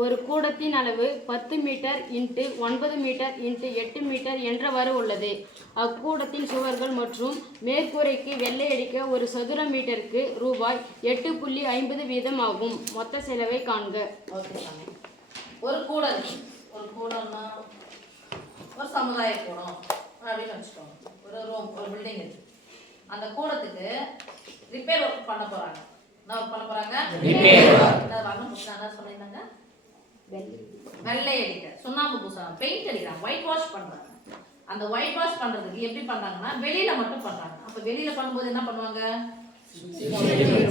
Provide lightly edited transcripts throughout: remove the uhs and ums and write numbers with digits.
ஒரு கூடத்தின் அளவு 10 metre × 9 metre × 8 metre என்றவாறு உள்ளது. அக்கூடத்தின் சுவர்கள் மற்றும் மேற்கூரைக்கு வெள்ளையடிக்க ஒரு சதுர மீட்டருக்கு ரூபாய் 8.50 வீதம் ஆகும். மொத்த செலவை காண்க. ஒரு கூடம், ஒரு கூடம்னா ஒரு சமுதாய கூடம் அப்படின்னு வச்சுக்கோங்க. ஒரு ரூம், ஒரு பில்டிங் இருக்கு. அந்த கூடத்துக்கு ரிப்பேர் ஒர்க் பண்ண போறாங்க. என்ன ஒர்க் பண்ண போறாங்க? Repair work. என்ன சொல்லிருந்தாங்க? வெள்ளை அடிக்க, சுண்ணாம்பு பூசுறாங்க, பெயிண்ட் அடிக்கிறாங்க, ஒயிட் வாஷ் பண்றாங்க. அந்த ஒயிட் வாஷ் பண்றதுக்கு எப்படி பண்றாங்கன்னா வெளியில மட்டும் பண்றாங்க. அப்ப வெளியில பண்ணும்போது என்ன பண்ணுவாங்க?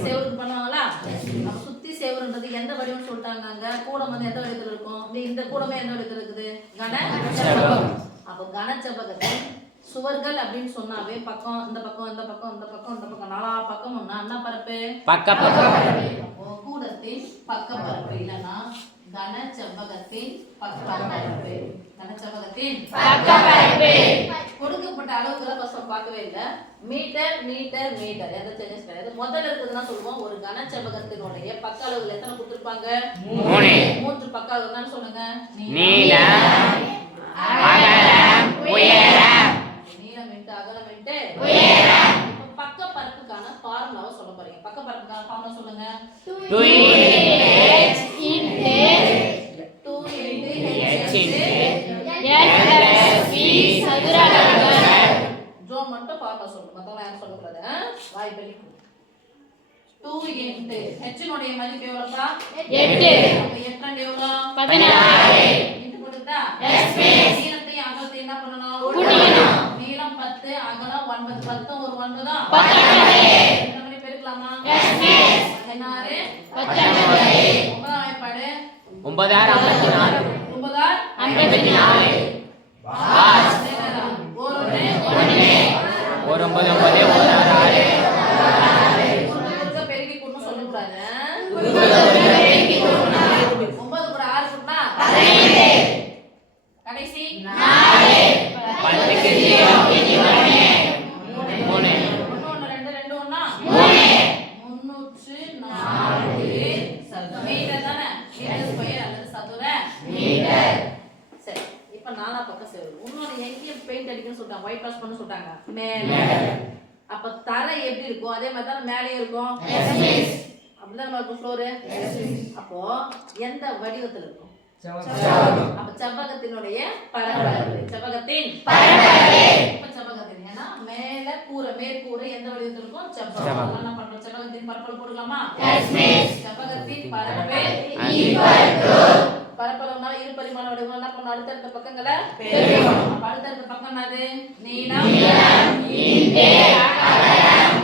செவருக்கு பண்ணுவாங்களா? அப்ப சுத்தி செவருன்றது எந்த வடிவம் சொல்லிட்டாங்க? கூடம் வந்து எந்த வடிவத்துல இருக்கும்? இந்த கூடமே எந்த வடிவத்துல இருக்குது? கனச்செவ்வகம். அப்ப கனச்செவ்வகத்தின் சுவர்கள் அப்படின்னு சொன்னாவே பக்கம், இந்த பக்கம், இந்த பக்கம், இந்த பக்கம், இந்த பக்கம், நாலா பக்கம் என்ன பரப்பு? பக்கப்பரப்பு. அப்போ கூடத்தின் பக்கப்பரப்பு இல்லைன்னா கனச்செவ்வகத்தின் பக்கப்பரப்பு. கனச்செவ்வகத்தின் பக்கப்பரப்பு. கொடுக்கப்பட்ட அளவுகளை ஃபர்ஸ்ட் பார்க்கவே இல்லை. மீட்டர் மீட்டர் மீட்டர் எந்த சேஞ்சஸ் கிடையாது. முதல்ல இருக்குதுன்னா சொல்லுவோம் ஒரு கனச்செவ்வகத்தினுடைய பக்க அளவுகள் எத்தனை கொடுத்துருப்பாங்க? 3 பக்க அளவு தான் சொல்லுங்க. நீளம், அகலம், உயரம். நீளம் இன்டு அகலம் இன்டு உயரம். இப்போ பக்க பரப்புக்கான ஃபார்முலாவை சொல்ல போறீங்க. பக்க பரப்புக்கான ஃபார்முலா சொல்லுங்க. 2h சதுர அலகுகள். ஜோன் மட்டும் ஃபார்முலா சொல்லுங்க. மத்தவங்க யாரும் சொல்ல கூடாது. வாய் பலி. 2 h னுடைய மதிப்பு எவ்வளவுப்பா? 8. அப்ப 8 எவ்வளவு? 16. இன்டு போட்டுட்டா நீளத்தையும் அகலத்தையும் என்ன பண்ணணும்? கூட்டணும். நீளம் 10, அகலம் 9. 10 ஒரு 9 19. இந்த மாதிரி பெருக்கலாமா? 16 19. 9 வாய்ப்பாடு 9 6 54. 9 6 54. பாஸ். ஒரு 9 ஒரு 9 9 ஒரு 6 பெருக்கி கூட்டணும் சொல்ல கூடாது. 9 கூட 6 கூட்டினா 15. கடைசி 4. 10 க்கு 0 மீதி 1 3 1 2 2 1 304 மீட்டர் தானே? மீட்டர் ஸ்கொயர் அல்லது சதுர மீட்டர். சரி, இப்போ நாலா பக்கம் சேரும். இன்னொரு எங்கேயும் பெயிண்ட் அடிக்கணும்னு சொல்லிட்டாங்க, ஒயிட் வாஷ் பண்ண சொல்லிட்டாங்க மேலே. அப்ப தரை எப்படி இருக்கும் அதே மாதிரி தான் மேலே இருக்கும். அப்படிதான் இருக்கும் ஃப்ளோரு. அப்போ எந்த வடிவத்தில் இருக்கும்? அப்ப செவ்வகத்தினுடைய பரப்பளவு. செவ்வகத்தின் பரப்பளவு. இப்ப செவ்வகத்தின் ஏன்னா மேல கூரை மேற்கூரை எந்த வடிவத்தில் இருக்கும்? செவ்வகம். என்ன பண்றோம்? செவ்வகத்தின் பரப்பளவு போடலாமா? செவ்வகத்தின் பரப்பளவு பரப்பளவுனா இரு பரிமாண வடிவம். என்ன பண்ணணும்? அடுத்தடுத்த பக்கங்களை பெருக்கணும். அப்ப அடுத்தடுத்த பக்கம் என்னது? நீளம் இன்டு அகலம்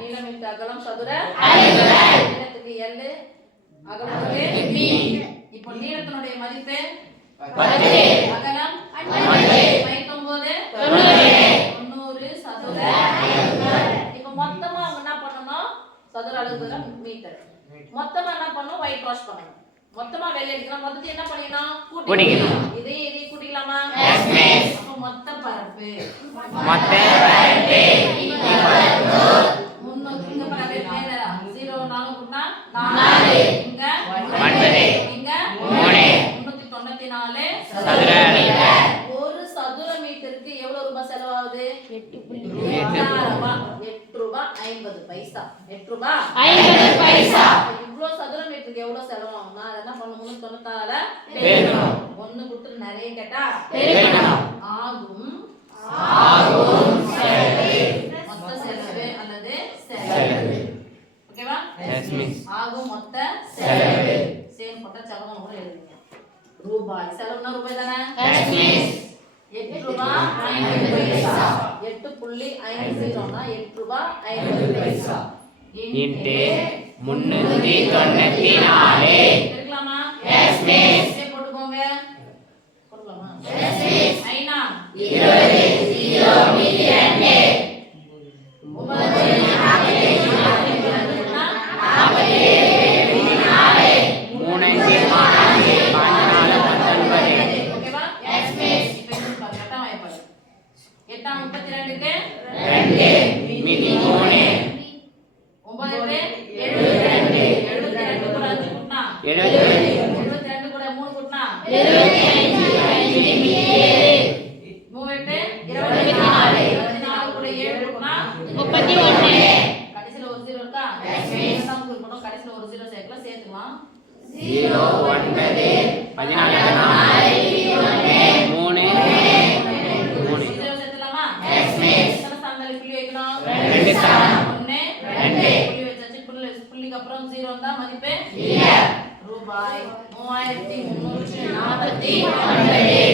நீளம் இன்டு அகலம் சதுர அலகுகள். நீளத்துக்கு L, அகலத்துக்கு B. இப்போ நீளத்தினுடைய மதிப்பு 10, அகலம் 19 90 சதுர அலகுகள். இப்போ மொத்தமா அவங்க என்ன பண்ணணும்? சதுர அலகுகள் மீட்டர். மொத்தமா என்ன பண்ணணும்? ஒயிட் வாஷ் பண்ணணும். மொத்தமா வெள்ளை அடிக்கணும். மொத்தத்தை என்ன பண்ணிடணும்? கூட்டிக்கணும். இதை கூட்டிக்கலாமா? அப்ப மொத்த பரப்பு இங்க பரப்பு மேல 0 4 கூட்டினா 4. இங்க 9 இங்க 394 சதுர அலகுகள். ஒரு சதுர மீட்டருக்கு எவ்வளவு ரூபாய் செலவாகுது? 8 ரூபாய் 50 பைசா. 8 ரூபாய் 50 பைசா. இவ்ளோ சதுர மீட்டருக்கு எவ்வளவு செலவாகும்னா என்ன பண்ணணும்? 396 பெருக்கணும். 1 கொடுத்து நிறைய கேட்டா பெருக்கணும். ஆகும் செலவு. மொத்த செலவு அல்லது செலவு. ஓகேவா? Yes miss. ஆகும் மொத்த செலவு. சேம் போட்ட செலவு கூட எழுதுங்க. ரூபாய் செலவுனா ரூபாய் தானே? Yes miss. 8 ரூபாய் 50 பைசா. 8.50 னா 8 ரூபாய் 50 பைசா. இன்டு 394. இருக்கலாமா? Yes miss. சே போட்டுக்கோங்க. போடலாமா? Yes miss. ஐனா 20 0 மீதி 2 9 ஓகேவா? Yes miss. இப்போ என்ன பாருங்க? கட்டம் ஆயப்பாடு 8 32க்கு 2 மீதி 3 9 72 72 கூட 5 கூட்டினா 70 மூவெட்டு 24. 24 கூட 7 கூட்டினா 31. கடைசில ஒரு 0 இருக்கா? இரண்டாம் குறி போட்டோம். கடைசில ஒரு 0 சேர்க்கலாம். சேர்த்துக்கலாம். 0 9 14 3 3 0 சேர்த்தலாமா? எத்தனை ஸ்தானத்துல புள்ளி வைக்கணும்? 2 ஸ்தானம். 1 புள்ளி வச்சாச்சு. புள்ளிக்கு அப்புறம் 0 வந்தா மதிப்பு ரூபாய் 3349.